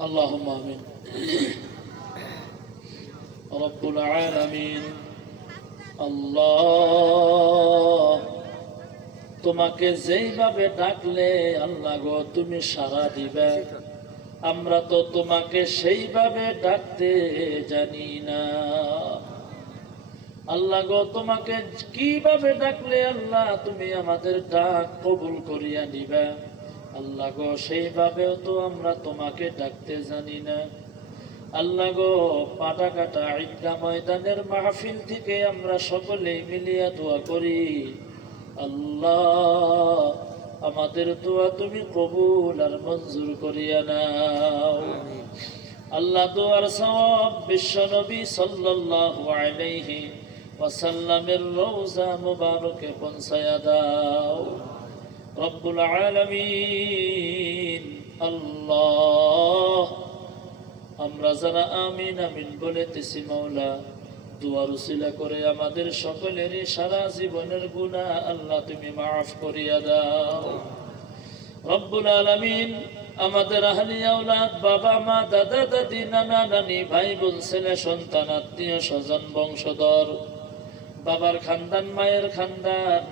اللهم آمين رب العالمين আল্লাহ তোমাকে যেইভাবে ডাকলে আল্লাহ গো তুমি সারা দিবে আমরা তো তোমাকে সেইভাবে ডাকতে জানি না আল্লাহ গো তোমাকে কিভাবে ডাকলে আল্লাহ তুমি আমাদের ডাক কবুল করিয়া নিবে আল্লাহ গো সেইভাবেও তো আমরা তোমাকে ডাকতে জানি না। আল্লাহ গো পাটা কাটা ঈদগা ময়দানের মাহফিল থেকে আমরা সকলেই মিলিয়া দোয়া করি। আল্লাহ আমাদের দোয়া তুমি কবুল আর মঞ্জুর করিয়া নাও। আল্লাহ দোয়ার সওয়াব বিশ্ব নবী সাল্লাল্লাহু আলাইহি ওয়াসাল্লামের রওজা মুবারকে পৌঁছায়া দাও। রব্বুল আলামিন, আল্লাহ। আমরা যারা আমিন আমিন বলেতেছি, মাওলা দুয়ার উসিলা করে আমাদের সকলেরই সারা জীবনের গুনাহ আল্লাহ তুমি মাফ করিয়া দাও। রব্বুল আলামিন, আমাদের আহলি আওলাদ, বাবা মা, দাদা দাদি, নানা নানি ভাই বোন ছেলে সন্তান, আত্মীয় স্বজন, বংশধর, বাবার খানদান, মায়ের খানদান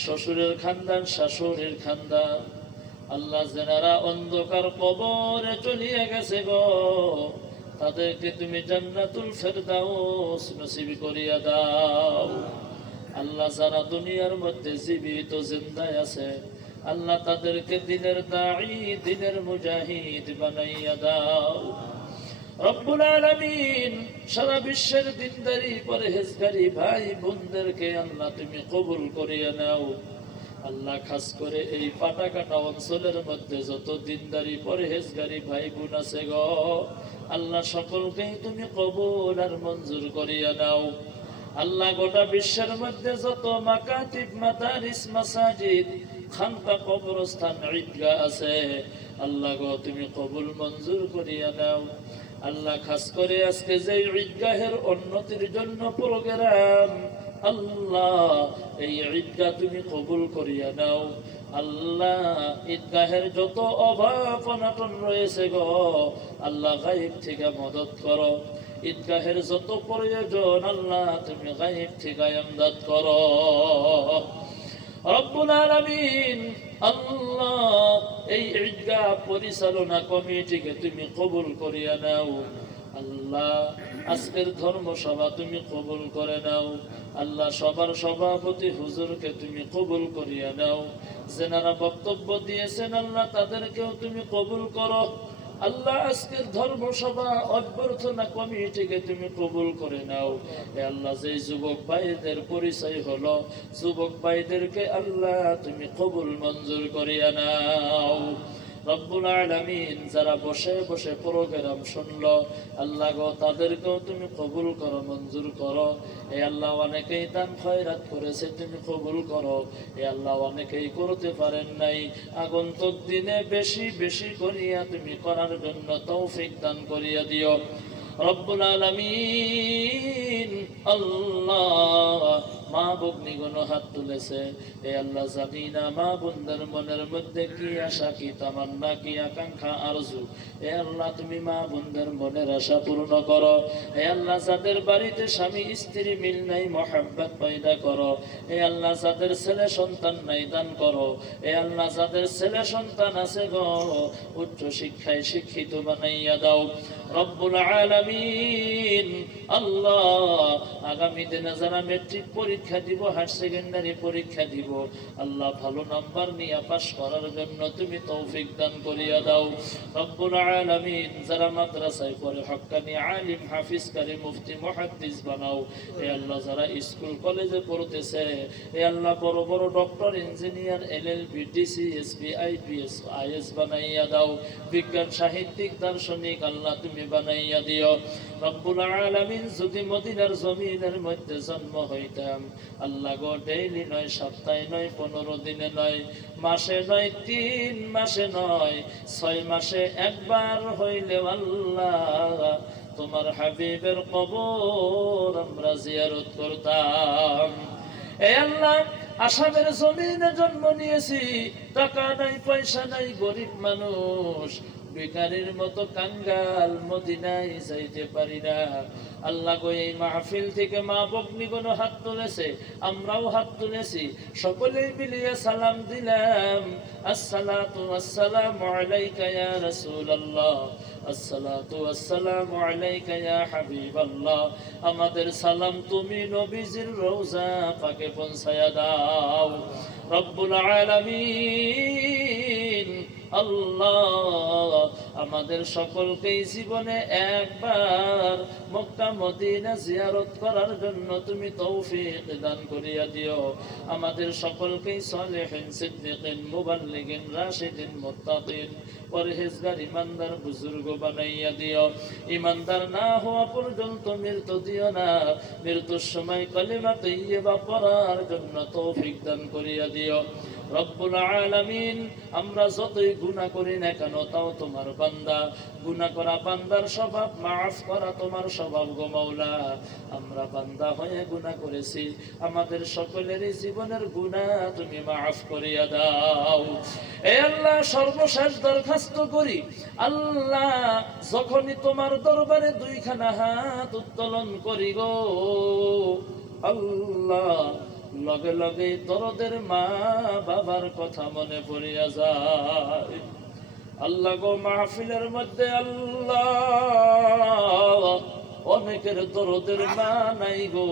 শ্বশুরের খানদান, শাশুড়ির খানদান। আল্লাহ যেনারা অন্ধকার কবরে চলিয়ে গেছে গো, তাদেরকে তুমি জান্নাতুল ফেরদাউস নসিব করিয়া দাও। আল্লাহ যারা দুনিয়ার মধ্যে জীবিত জিন্দায় আছে, আল্লাহ তাদেরকে দিনের দাঈ দিনের মুজাহিদ বানাইয়া দাও। রব্বুল আলামিন সারা বিশ্বের দিনদারি, পরহেজগারি ভাই বোনদেরকে আল্লাহ তুমি কবুল করিয়া নাও। আল্লাহ খাস করে এই পাটা কাটা অঞ্চলের মধ্যে যত দিনদারি, পরহেজগারি ভাই বোন আছে গো, আল্লাহ সকলকেই তুমি কবুল আর মঞ্জুর করিয়া নাও। আল্লাহ গোটা বিশ্বের মধ্যে যত মাকাতিব, মাদারিস, মাসাজিদ, খানকা কবরস্থান, ঈদগাহ আছে, আল্লাহ গো তুমি কবুল, মঞ্জুর করিয়া নাও। আল্লাহ খাস করে আজকে যে ঈদগাহের উন্নতির জন্য প্রোগ্রাম, আল্লাহ, এই ঈদগাহ তুমি কবুল করিয়া নাও। আল্লাহ, ঈদগাহের যত অভাব অনাটন রয়েছে গো, আল্লাহ গাইব থেকে মদত করো। ঈদগাহের যত প্রয়োজন, আল্লাহ তুমি গাইব থেকে আমদাদ করো। রব্বুল আলামিন আল্লাহ, এই ঈদগাহ পরিচালনা কমিটিকে তুমি কবুল করিয়া নাও। আল্লাহ, আজকের ধর্মসভা তুমি কবুল করে নাও। আল্লাহ, সবার সভাপতি হুজুরকে তুমি কবুল করিয়া নাও। যেনারা বক্তব্য দিয়েছেন, আল্লাহ তাদেরকেও তুমি কবুল করো। আল্লাহ আজকের ধর্মসভা অভ্যর্থনা কমিটিকে তুমি কবুল করে নাও। আল্লাহ যে যুবক ভাইদের পরিচয় হলো, যুবক ভাইদেরকে আল্লাহ তুমি কবুল মঞ্জুর করিয়া নাও। রব্বুল আলামিন যারা বসে বসে প্রোগ্রাম শুনলো, আল্লাহ গো তাদেরকেও তুমি কবুল করো, মঞ্জুর করো। এ আল্লাহ অনেকেই দান খয়রাত করেছে, তুমি কবুল করো। এ আল্লাহ অনেকেই করতে পারেন নাই। আগন্তুক দিনে বেশি বেশি করিয়া তুমি করার জন্য তৌফিক দান করিয়া দিও। রব্বুল আলামিন আল্লাহ মা ভগ্নিগণ হাত তুলেছে। এ আল্লাহ জানি না মা বোনদের মনের মধ্যে কি আশা, কি তামান্না, কি আকাঙ্ক্ষা, আরজু? এ আল্লাহ, তুমি মা বোনদের মনের আশা পূর্ণ করো। এ আল্লাহ, যাদের বাড়িতে স্বামী, স্ত্রী মিল নাই, মহাব্বত পয়দা করো। এ আল্লাহ, যাদের ছেলে সন্তান নাই, দান করো। এ আল্লাহ, যাদের ছেলে সন্তান আছে গো, উচ্চ শিক্ষায় শিক্ষিত বানাইয়া দাও। রব্বুল আলামিন আল্লাহ, আগামী দিনে যারা মেট্রিক পরীক্ষা দিব হায়ার সেকেন্ডারি পরীক্ষা দিব, আল্লাহ ভালো নাম্বার নিয়ে পাস করার জন্য তুমি তৌফিক দান করিয়া দাও। রব্বুল আলামিন, যারা মাদ্রাসায় পড়ে হক্কানি আলিম, হাফিজ, কারি, মুফতি, মুহাদ্দিস বানাও। এ আল্লাহ যারা স্কুল কলেজে পড়তেছে, এ আল্লাহ বড় বড় doctor engineer LLB DC SP IPS IAS বানাইয়া দাও। বিজ্ঞান, সাহিত্যিক, দার্শনিক, আল্লাহ তুমি বানাইয়া দিও। রব্বুল আলামিন যদি মদিনার জমিনের মধ্যে জন্ম হইতাম, আল্লাহ গো ডেইলি নয়, সপ্তাহে নয়, পনেরো দিনে নয়, মাসে নয়, তিন মাসে নয়, ছয় মাসে একবার হইলে আল্লাহ তোমার হাবিবের কবর আমরা জিয়ারত করতাম। এ আল্লাহ, আসামের জমিনে জন্ম নিয়েছি, টাকা নাই, পয়সা নাই, গরিব মানুষ বেকারির মতো কাঙ্গাল মদিনায় যাইতে পারি না। আল্লাহ গো, এই মাহফিল থেকে মা বগ্নিগণ হাত তুলেছে, আমরাও হাত তুলেছি। সকলেই মিলিয়ে সালাম দিলাম। আসসালাতু আসসালামু আলাইকা ইয়া রাসূলুল্লাহ। আসসালাতু আসসালামু আলাইকা ইয়া হাবিবাল্লাহ। আমাদের সালাম তুমি নবীজির রওজা পাকে পৌঁছায়া দাও। রব্বুল আলামিন। আল্লাহ। আমাদের সকলকেই জীবনে একবার মক্কা, মদিনা জিয়ারত করার জন্য তুমি তৌফিক দান করিয়া দিও। আমাদের সকলকেই সালেহিন, সিদ্দিকিন মুবাল্লিগিন রাশিদিন, মুত্তাকিন। পরহেজগার ইমানদার বুজুর্গ বানাইয়া দিও। ইমানদার না হওয়া পর্যন্ত মৃত্যু দিও না। মৃত্যুর সময় কলিমা তৈয়বা পড়ার জন্য তৌফিক দান করিয়া দিও। রব্বুল আলামিন, আমরা যতই গুনাহ করি না কেন, তাও তোমার বান্দা। গুনাহ করা বান্দার স্বভাব, মাফ করা তোমার স্বভাব গো মাওলা। আমরা বান্দা হয়ে গুনাহ করেছি। আমাদের সকলেরই জীবনের গুনাহ তুমি মাফ করিয়া দাও। এ আল্লাহ সর্বশেষ দরখাস্ত করি, আল্লাহ যখনই তোমার দরবারে দুইখানা হাত উত্তোলন করি গো, আল্লাহ লগে লগে দরদের মা বাবার কথা মনে পড়িয়া যায়। আল্লাহ গো মাহফিলের মধ্যে আল্লাহ অনেকের দরদের মা নাই গো,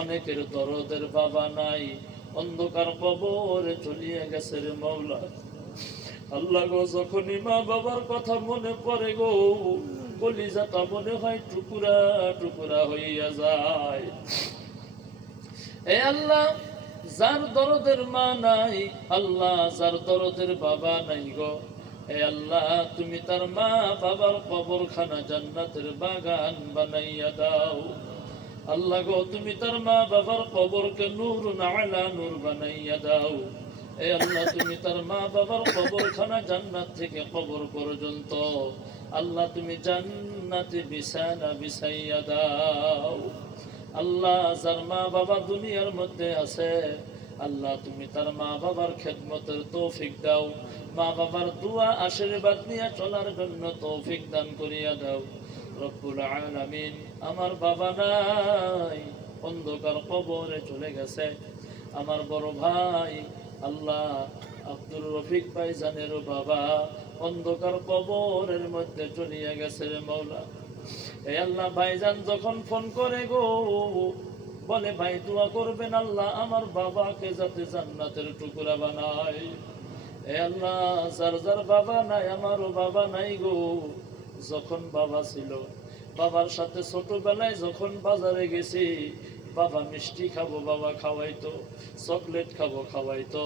অনেকের দরদের বাবা নাই। অন্ধকার কবরে চলিয়ে গেছে রে মৌলা। আল্লাহ গো, যখনই মা বাবার কথা মনে পড়ে গো, কলিজাটা মনে হয় টুকুরা টুকুরা হইয়া যায়। এ আল্লাহ, যার দরদের মা নাই, আল্লাহ যার দরদের বাবা নাই গো। এ আল্লাহ, তুমি তার মা বাবার কবরখানা জান্নাতের বাগান বানাইয়া দাও। আল্লাহ গো, তুমি তার মা বাবার কবরকে নূর নালা নূর বানাইয়া দাও। এ আল্লাহ তুমি তার মা বাবার কবরখানা জান্নাত থেকে কবর পর্যন্ত আল্লাহ তুমি জান্নাতে বিছানা বিছাইয়া দাও আল্লাহ যার মা বাবা দুনিয়ার মধ্যে আছে আল্লাহ তুমি তার মা বাবার খেদমতের তৌফিক দাও মা বাবার দোয়া আশীর্বাদ নিয়ে চলার জন্য তৌফিক দান করিয়া দাও রব্বুল আলামিন আমার বাবা নাই অন্ধকার কবরে চলে গেছে আমার বড় ভাই আল্লাহ আব্দুর রফিক ভাই জানেরও বাবা অন্ধকার কবরের মধ্যে চলিয়া গেছে রে মৌলা এই আল্লাহ ভাইজান যখন ফোন করে গো, বলে, ভাই, দোয়া করবেন আল্লাহ, আমার বাবাকে যাতে জান্নাতের টুকরা বানায়। এ আল্লাহ, যার যার বাবা নাই, আমারও বাবা নাই গো। যখন বাবা ছিল, বাবার সাথে ছোটবেলায় যখন বাজারে গেছি বাবা মিষ্টি খাব, বাবা খাওয়াইতো, চকলেট খাব, খাওয়াইতো।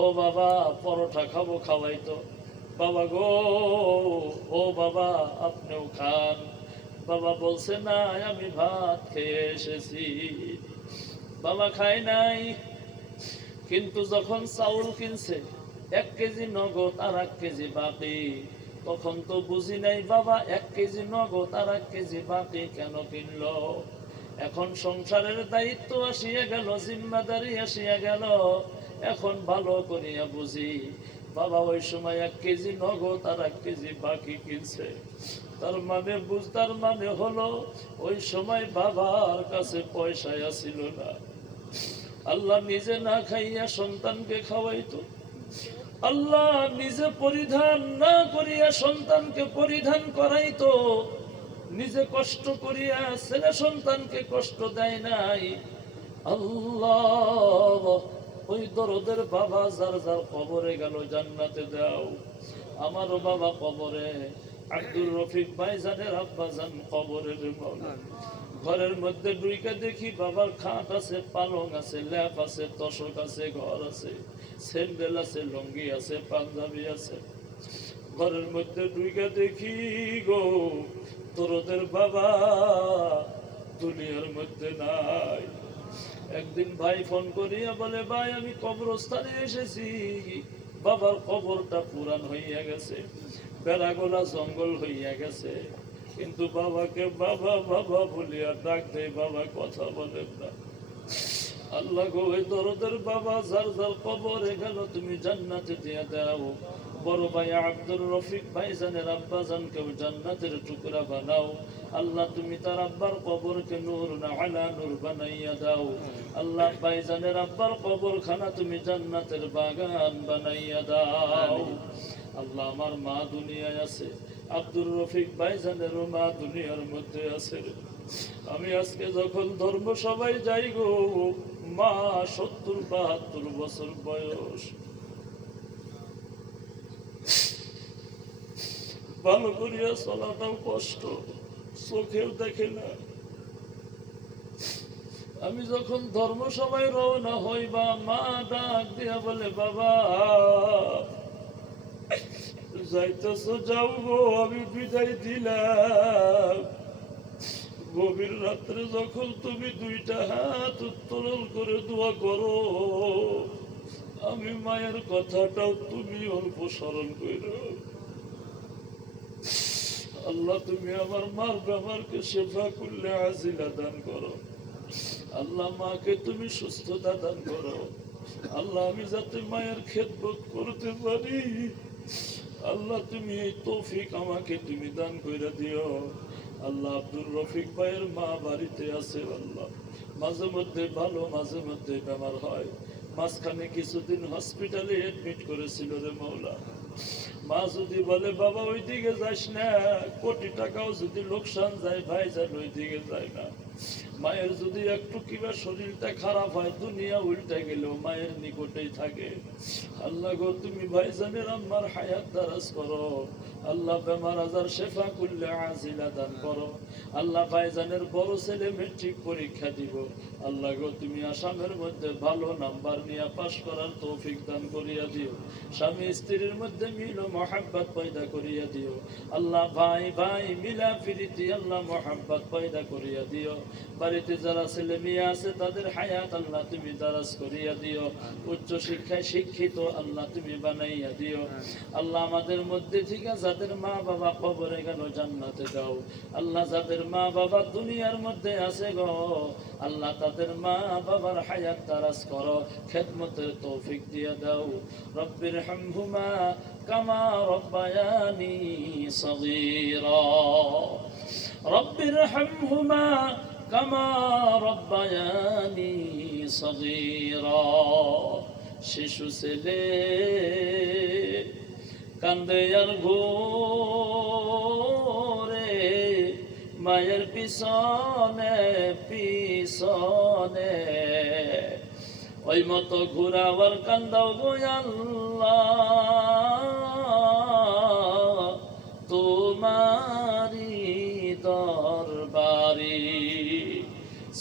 ও বাবা, পরোটা খাব, খাওয়াইতো। বাবা গো, ও বাবা, আপনিও খান। বাবা বলছে, না, আমি ভাত খেয়ে এসেছি। বাবা খাই নাই, কিন্তু যখন চাউল কিনছে, এক কেজি নগদ আর এক কেজি বাকি। তখন তো বুঝি নাই, বাবা, এক কেজি নগদ আর এক কেজি বাকি কেন কিনলো? এখন সংসারের দায়িত্ব আসিয়া গেল, জিম্মাদারি আসিয়া গেল। এখন ভালো করিয়া বুঝি, বাবা ওই সময় এক কেজি নগদ আর এক কেজি বাকি কিনছে। তার মানে বুঝতার মানে হলো ওই সময় বাবার কাছে পয়সা ছিল না। আল্লাহ নিজে না খাইয়া সন্তানকে খাওয়াইতো। আল্লাহ নিজে পরিধান না করিয়া সন্তানকে পরিধান করাইতো। নিজে কষ্ট করিয়া ছেলে সন্তানকে কষ্ট দেয় নাই। আল্লাহ, ওই দরদের বাবা যার যার কবরে গেল জান্নাতে দাও আমারও বাবা কবরে আব্দুল রফিক ভাই জানের আব্বা জান কবরের ঘরের মধ্যে ডুইকে দেখি বাবার খাট আছে, পালং আছে, ল্যাপ আছে তশক আছে, ঘর আছে, স্যান্ডেল আছে, লঙ্গি আছে, পাঞ্জাবি আছে। ঘরের মধ্যে ডুইকে দেখি গো তোরদের বাবা দুনিয়ার মধ্যে নাই। একদিন ভাই ফোন করিয়া বলে, ভাই, আমি কবরস্থানে এসেছি। বাবার কবরটা পুরান হইয়া গেছে বেড়াগোলা জঙ্গল হইয়া গেছে। কিন্তু বাবাকে বাবা বাবা বলিয়া ডাক দেয়, বাবা কথা বলেন না। আল্লাহ গো, ওই দরদের বাবা যার যার কবরে গেল, তুমি জান্নাতে দিয়ে দাও বড় ভাই আব্দুর রফিক ভাইজানের আব্বা জান্নাতের টুকরা বানাও। আল্লাহ তুমি তার আব্বার কবরকে নূর না আলা নূর বানাইয়া দাও। আল্লাহ আব্বার কবরখানা তুমি জান্নাতের বাগান বানাইয়া দাও। আল্লাহ আমার মা দুনিয়ায় আছে। আব্দুর রফিক ভাইজানেরও মা দুনিয়ার মধ্যে আছে রে। আমি আজকে যখন ধর্ম সবাই যাই গো মা সত্তর বাহাত্তর বছর বয়স। ভালো করিয়া চলাটাও কষ্ট, চোখেও দেখে না। আমি যখন ধর্ম সবাই রওনা হই, বা মা ডাক দিয়া বলে, বাবা, যাইতেছ, যাও গো, আমি বিদায় দিলাম। গভীর রাত্রে যখন তুমি দুইটা হাত উত্তোলন করে দোয়া করো আমি মায়ের কথাটাও তুমি অল্প স্মরণ করো। আল্লাহ, তুমি আমার মার ব্যাপারকে সেবা করলে আজিলা দান করো। আল্লাহ, মাকে তুমি সুস্থতা দান করো। আল্লাহ, আমি যাতে মায়ের খেদমত করতে পারি। আল্লাহ, তুমি এই তৌফিক আমাকে তুমি দান করে দিও। আল্লাহ, আব্দুর রফিক ভাইয়ের মা বাড়িতে আছে আল্লাহ। মাঝে মধ্যে ভালো, মাঝে মধ্যে বেমার হয়। মাঝখানে কিছুদিন হসপিটালে এডমিট করেছিল রে মৌলা মা যদি বলে, বাবা ওই দিকে যাস না, কোটি টাকাও যদি লোকসান যায়, ভাই যান ওই দিকে যায় না। মায়ের যদি একটু কিবা শরীরটা খারাপ হয়, দুনিয়া উল্টে গেলেও মায়ের নিকটেই থাকে। আল্লাহ গো, তুমি ভাইজানের আম্মার হায়াত দারাজ করো। আল্লাহ বেমার আজার শেফা করলে আজিলা দান করো। আল্লাহ ভাইজানের বড় ছেলে মেট্রিক পরীক্ষা দিব। আল্লাহ গো, তুমি আসামের মধ্যে ভালো নাম্বার নিয়ে পাশ করার তৌফিক দান করিয়া দিও। স্বামী স্ত্রীর মধ্যে মিল মহাব্বত পয়দা করিয়া দিও। আল্লাহ ভাই ভাই মিলা ফিরিতি আল্লাহ মহাব্বত পয়দা করিয়া দিও। বাড়িতে যারা ছেলে মেয়ে আছে, তাদের হায়াত আল্লাহ তুমি দারাজ করিয়া দিও। উচ্চ শিক্ষায় শিক্ষিত আল্লাহ তুমি বানাইয়া দিও। আল্লাহ আমাদের মধ্যে থেকে যাদের মা বাবা কবরে গেল জান্নাতে দাও আল্লাহ যাদের মা বাবা দুনিয়ার মধ্যে আছে গো, আল্লাহ তাদের মা বাবার হায়াত দারাজ করো, খেদমতের তৌফিক দিয়া দাও। রব্বির হামহুমা কামা রব্বায়ানি সগীরা। রব্বির হামহুমা কামা রব্বায়ানি সগীরা। শিশু ছেলে কান্দে আর ঘোরে, মায়ের পিছনে পিছনে। ওই মতো ঘুরাবার কান্দাও গো